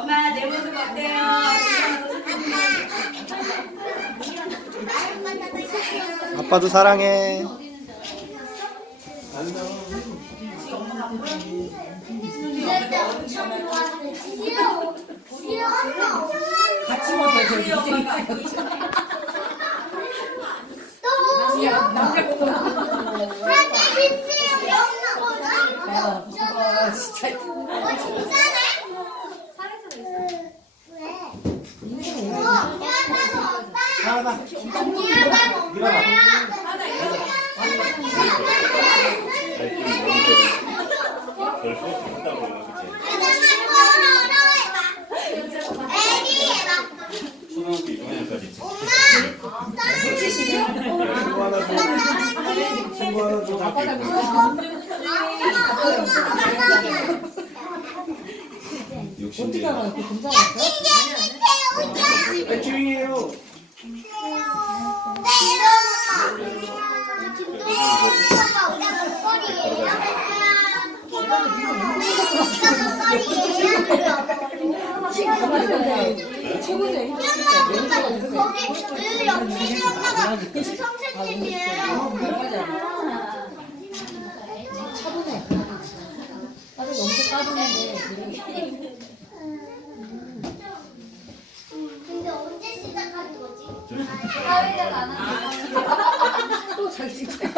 엄마 내 모습 어때요? 아빠도 사랑해. 같이. 우리 엄마가? 남자 보고 아, 진짜 하나. 초등학교 6학년까지 친구 하나 줘. 친구 하나 줘. 어떻게 알아? 60대 그 공장 왔어? 아, 주인이에요. 친구들 차분해. 나도 너무 까부는데 근데 언제 시작한 거지? 또 자기 진짜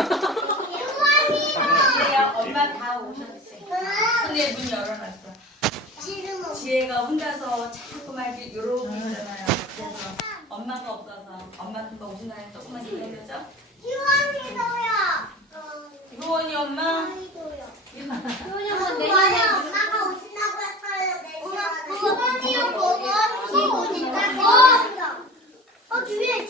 엄마 다 오셨어요. 근데 문 열어놨어. 지금은 지혜가 혼자서 자꾸만 이렇게 이러고 있잖아요. 그래서 엄마가 없어서 엄마가 오신다니 조금만 기다려줘. 휴원이도요. 효원이 엄마. 휴원이도 내년에 엄마가 오신다고 했어요. 네 휴원이요 보고 오니까 어 주위에 진짜 휴원이 엄마는 웃지 못하게 어. 어. 근데 김재준은 어디가 또 저기도 미니언즈 있어. 우리 저기. 친구들 미니언즈. 기다려요. 네.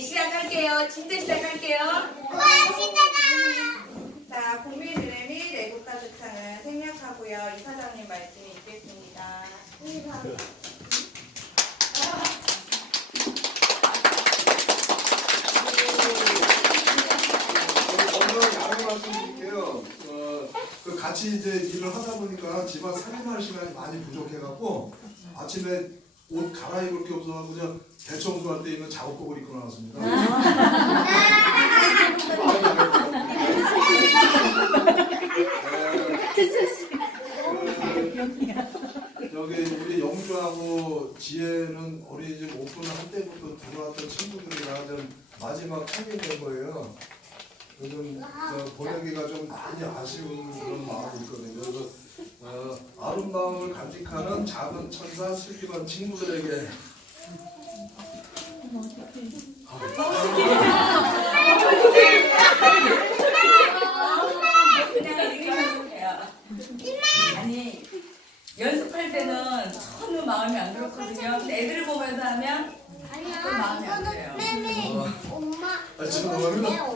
시작할게요. 진짜 시작할게요. 자, 국민 이름이 내국 따뜻함을 생략하고요. 이사장님 말씀이 있겠습니다. 먼저 양해 말씀드릴게요. 어, 그 같이 이제 일을 하다 보니까 집안 살림할 시간이 많이 부족해갖고 아침에 옷 갈아입을 게 없어서 그냥 대청소할 때 입는 작업복을 입고 나왔습니다. 그, 저기 우리 영주하고 지혜는 어린이집 오픈할 때부터 들어왔던 친구들이라 좀 마지막 참여 멤버예요. 요즘 저 보내기가 좀 많이 아쉬운 그런 마음이 있거든요. 그래서 어, 아름다움을 간직하는 작은 천사 슬기반 친구들에게. 아니 연습할 때는 전혀 마음이 안 그렇거든요. 근데 애들 보면서 하면 또 마음이 안 그래요. 엄마. 아, 지금 어,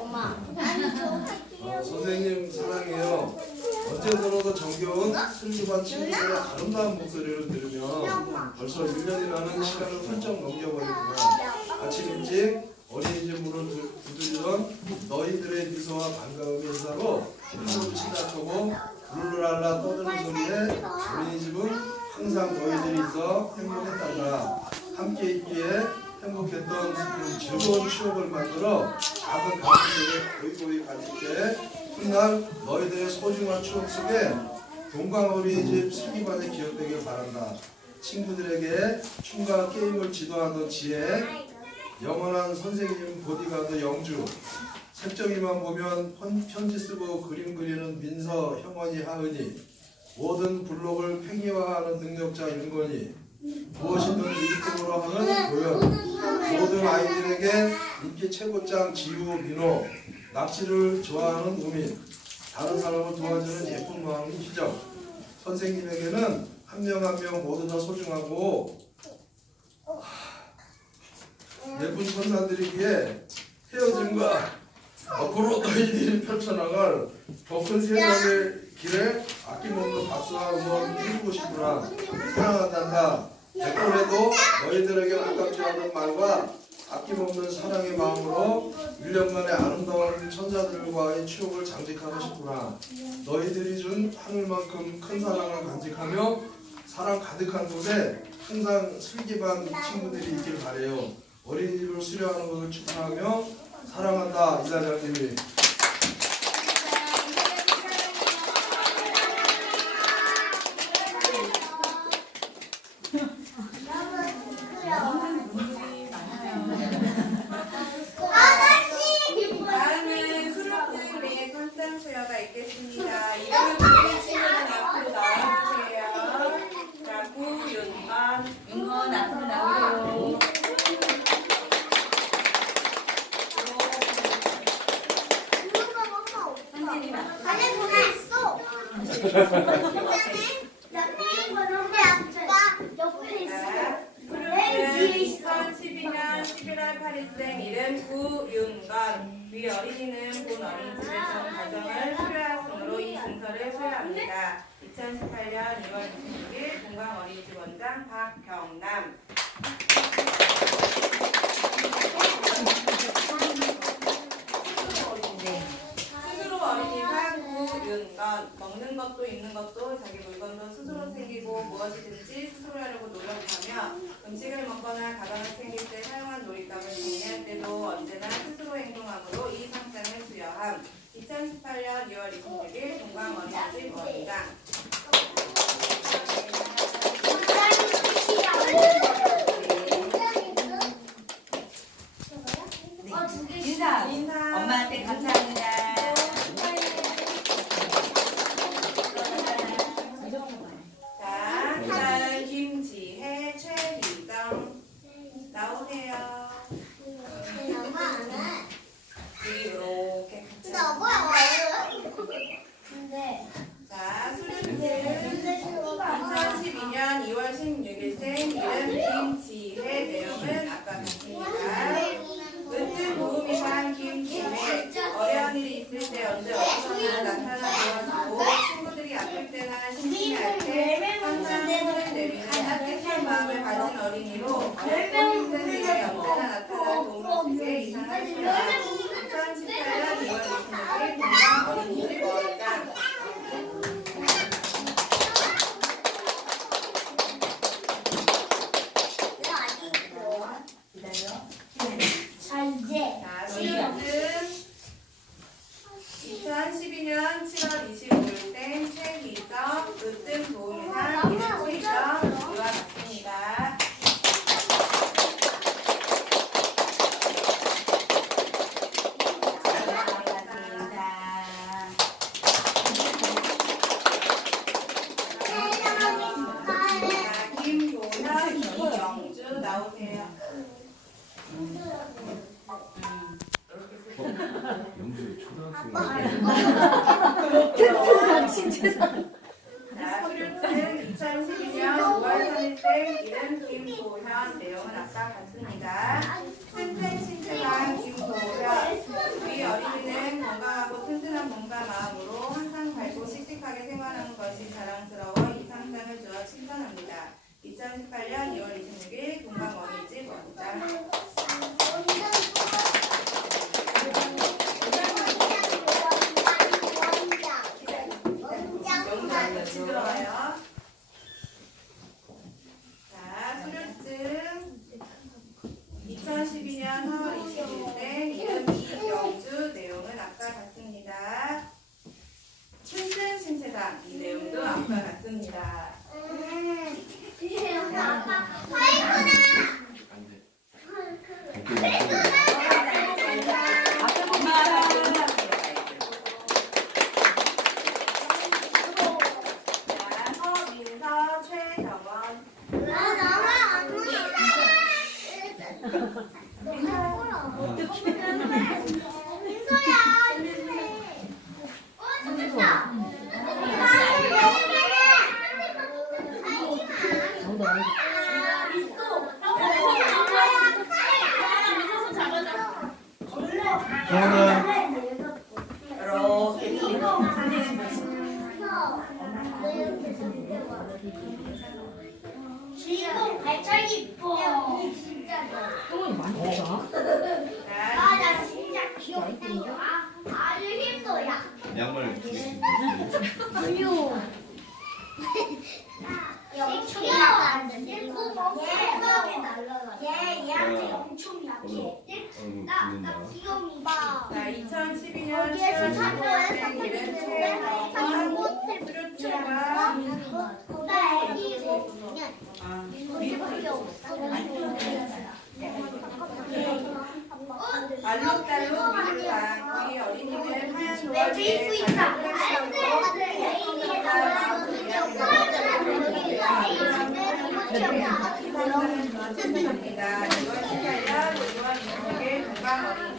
선생님 사랑해요. 언제더라도 정겨운 슬기반 친구들의 아름다운 목소리를 들으면 벌써 1년이라는 시간을 훌쩍 넘겨버리구나. 아침 일찍 어린이집 문을 두- 두드리던 너희들의 미소와 반가움의 인사로 하루 시작하고 룰루랄라 떠드는 소리에 어린이집은 항상 너희들이 있어 행복했단다. 함께 있기에 행복했던 그 즐거운 추억을 만들어 작은 가족들의 고이고이 간직해 훗날 너희들의 소중한 추억 속에 동강 어린이집 슬기반에 기억되길 바란다. 친구들에게 춤과 게임을 지도하던 지혜, 영원한 선생님 보디가드 영주, 색정이만 보면 편- 편지 쓰고 그림 그리는 민서, 형원이, 하은이, 모든 블록을 팽이화하는 능력자 윤건이, 무엇이든 일등으로 하는 도연, 모든 아이들에게 인기 최고짱 지우, 민호, 낚시를 좋아하는 우민, 다른 사람을 도와주는 예쁜 마음인 희정, 선생님에게는 한 명 한 명 모두 다 소중하고 예쁜 천사들이기에 헤어짐과 앞으로 너희들이 펼쳐나갈 더 큰 세상의 길에 아낌없는 박수와 응원 해주고 싶구나 사랑한단다. 댓글에도 너희들에게 아깝지 않은 말과 아낌없는 사랑의 마음으로 1년간의 아름다운 천사들과의 추억을 장식하고 싶구나 너희들이 준 하늘만큼 큰 사랑을 간직하며 사랑 가득한 곳에 항상 슬기반 친구들이 있길 바래요. 어린이집을 수료하는 것을 축하하며 사랑한다 이사장님이 수여합니다. 2018년 2월 26일 공강 어린이집 원장 박경남. 스스로 어린이가 구윤건 먹는 것도 입는 것도 자기 물건도 스스로 챙기고 무엇이든지 스스로 하려고 노력하며 음식을 먹거나 가방을 챙길 때 사용한 놀잇감을 정리할 때도 언제나 스스로 행동함으로 이 상장을 수여함 2018년 2월 26일 동강 어린이집 원장 인사. 인사. 엄마한테 감사합니다. 자, 다음 김지혜, 최희정 나오세요 우리 이렇게 같이 자, 수련생 2012년 2월 16일생 이름 김지혜 내용은 아까 같습니다. 은퇴 보험이상 김지혜 어려운 일이 있을 때 언제 어디서나 나타나 도와주고 친구들이 아플 때나 심심할 때 항상 손을 내미는 따뜻한 어린이로 나타나 도움을 주게 이상하시다. 2018년 2월 26일 공강 어린이집 나오세요. 영주 초등학생 자, 수료증 2012년 5월 3일생 이름 김도현 내용은 아까 같습니다. 어떻게 엄청 약해. 아이고, 나, 나 죽는다. 귀여운가. 자, 2012년 10월 1일 생일은 최혜성 쭈쭈가 나 애기 먹으면 아, 이거밖에 없어. 알록달록 기르다 우리 어린이는 하얀 내 베이프 노화에 있다. 알았어. 베이비가 나는 여기가 베이비는 못 참아. 감사합니다. 6월 14일 Bye.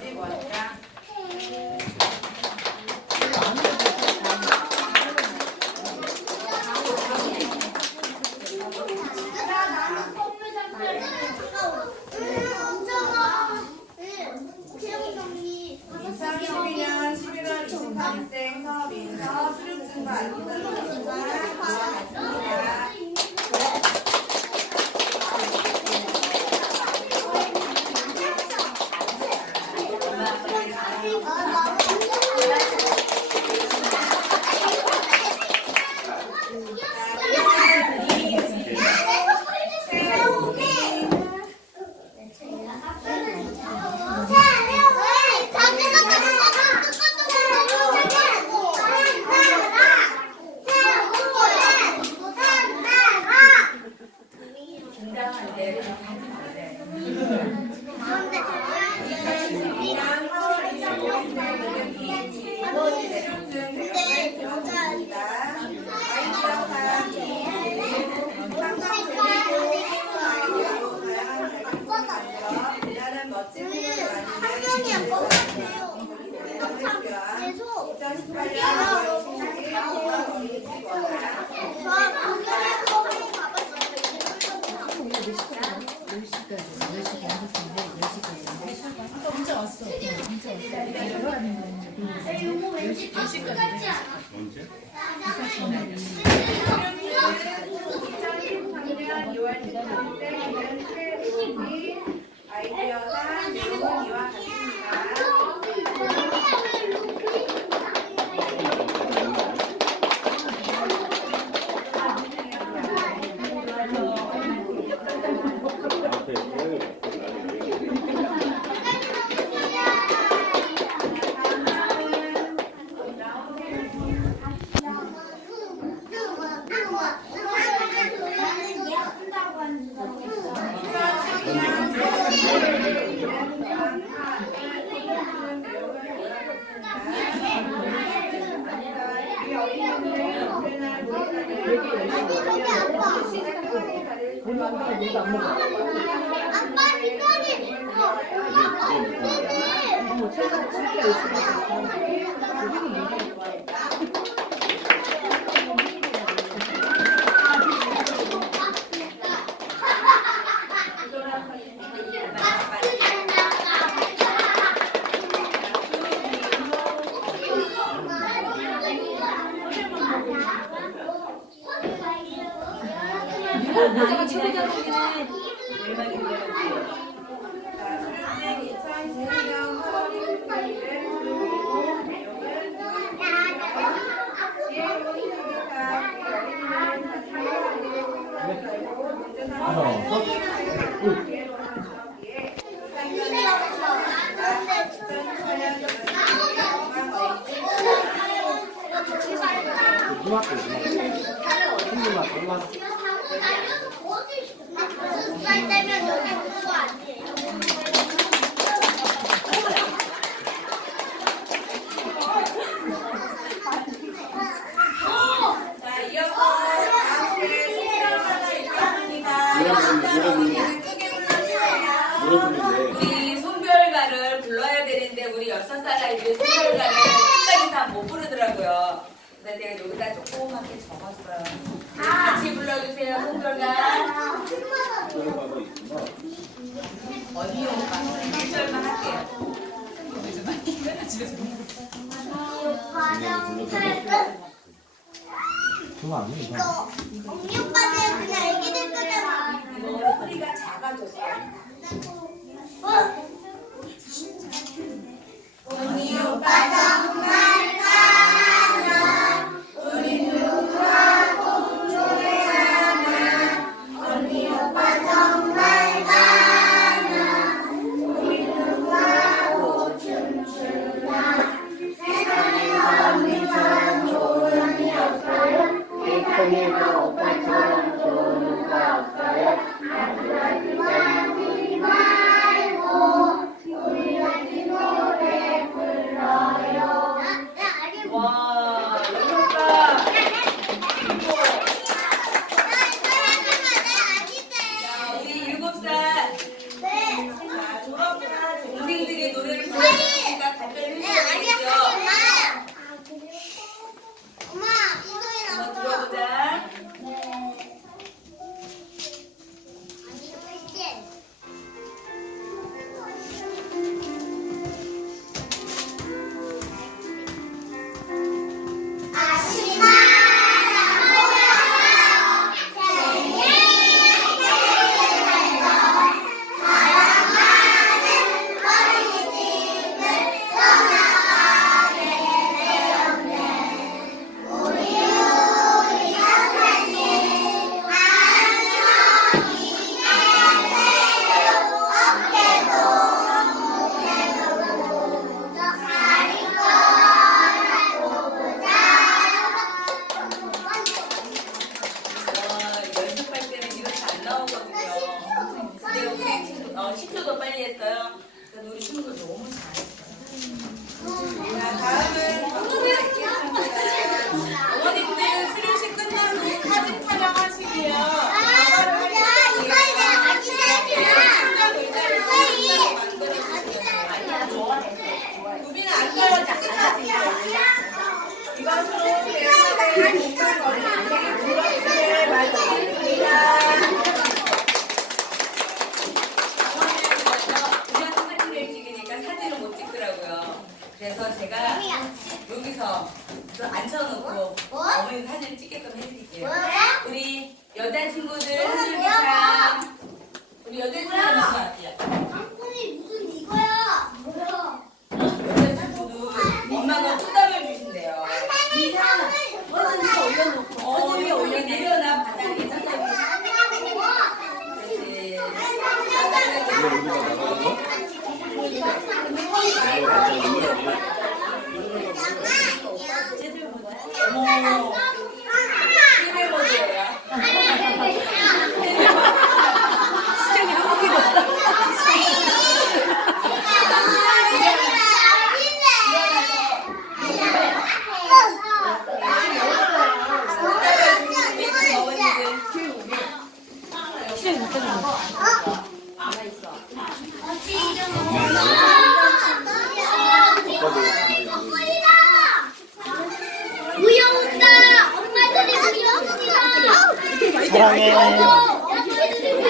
왔어. 이거 왠지 똑같지 않아? 언제? 아빠 뒷다리 아빠 뒷다리 여자가 최고자 보기는 고맙고 在庙面我在这里画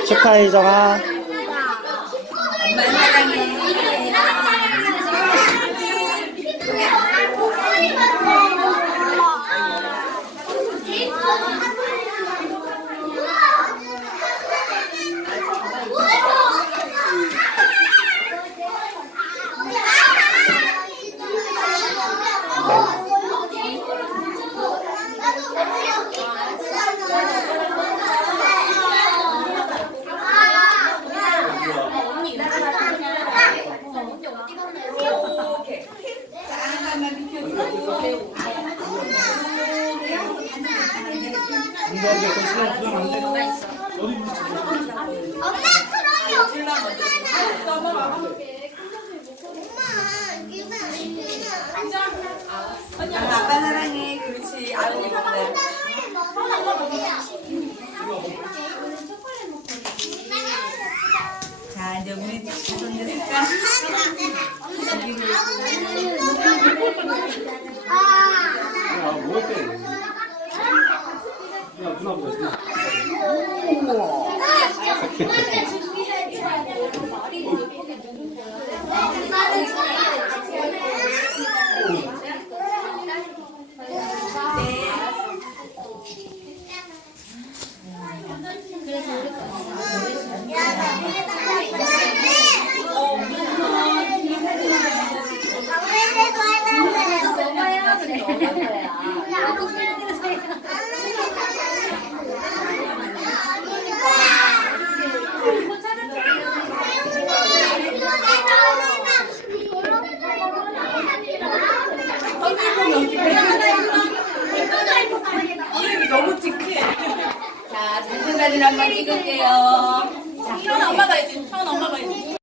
축하해, 이정아. 엄마 사랑해. 아빠 사랑해. 자 이제 우리 가서 이제 쓸까? 야, 누나 보자. 있어. 아,